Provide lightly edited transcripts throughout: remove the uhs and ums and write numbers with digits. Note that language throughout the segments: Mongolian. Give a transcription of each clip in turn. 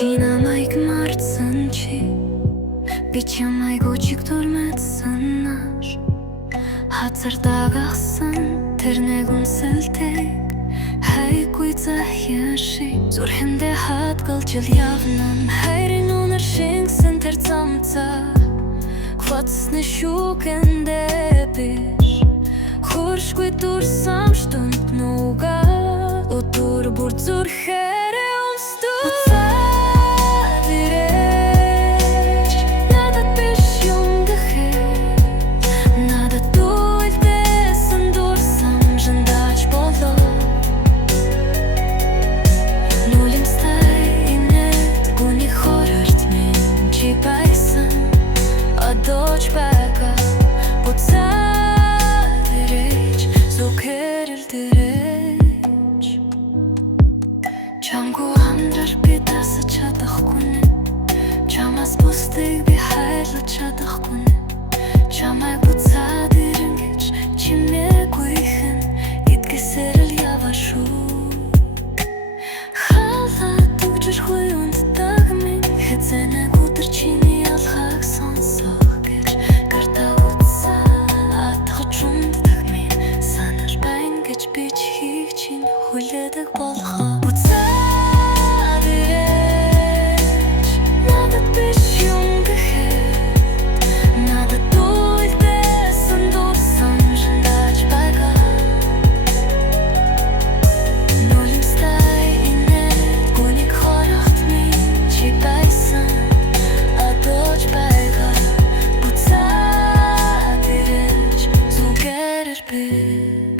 Чи намайг мартсан чи би чамайг өчиг дүрмэдсэн нааш хазар дагасан тэр нэг үнсэлтэйг хайгүй захяши зүрхэндээ хадгалж явнан хайрын үнэр шингсэн тэр замцаа хвацны шүүгэндээ биш хөршгүй дурсам штунд нүга өдөр бүр зүрхээрээ өмстөө Чамгүй амраар би дасаж чадахгүй нэ Чамаас бусдыг би хайлаж чадахгүй нэ Чамайг буцаад ирэн гэж чимээгүй хэн идгээсээр л яваа шүү Халаад өгжөргүй унтдаг минь хэзээ өдөр чиний алхааг сонсох гэж гартаа уцаад хожунддаг минь санаж байна гэж би чихийг чинь хүлээдэг болохоо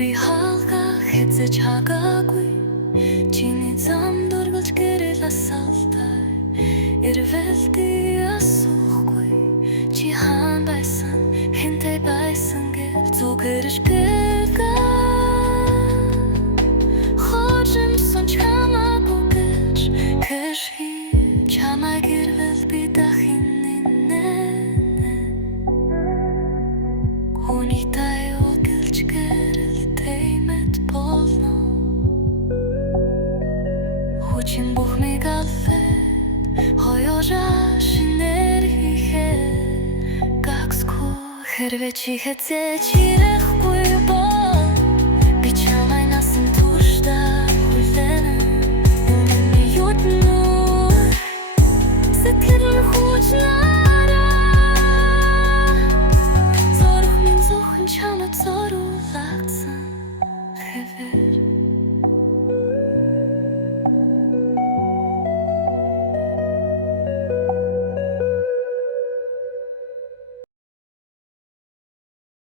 Би халгах хэзээ чагаагүй Чиний зам дургуулж гэрэл асаалтай Ирвэлти асуухгүй Чи хаан байсан, хэнтэй байсан гэл Зүгэрш гэлгээ Хожимсон чамаагүй гэж Кэшхи чамайг ирвэл би дахин нинэ Хүнийтай Хүчин бүхнийг алфед Хоёроо шинээр хийхээ Гагсгүй хэрвээ чи хэзээ чирээ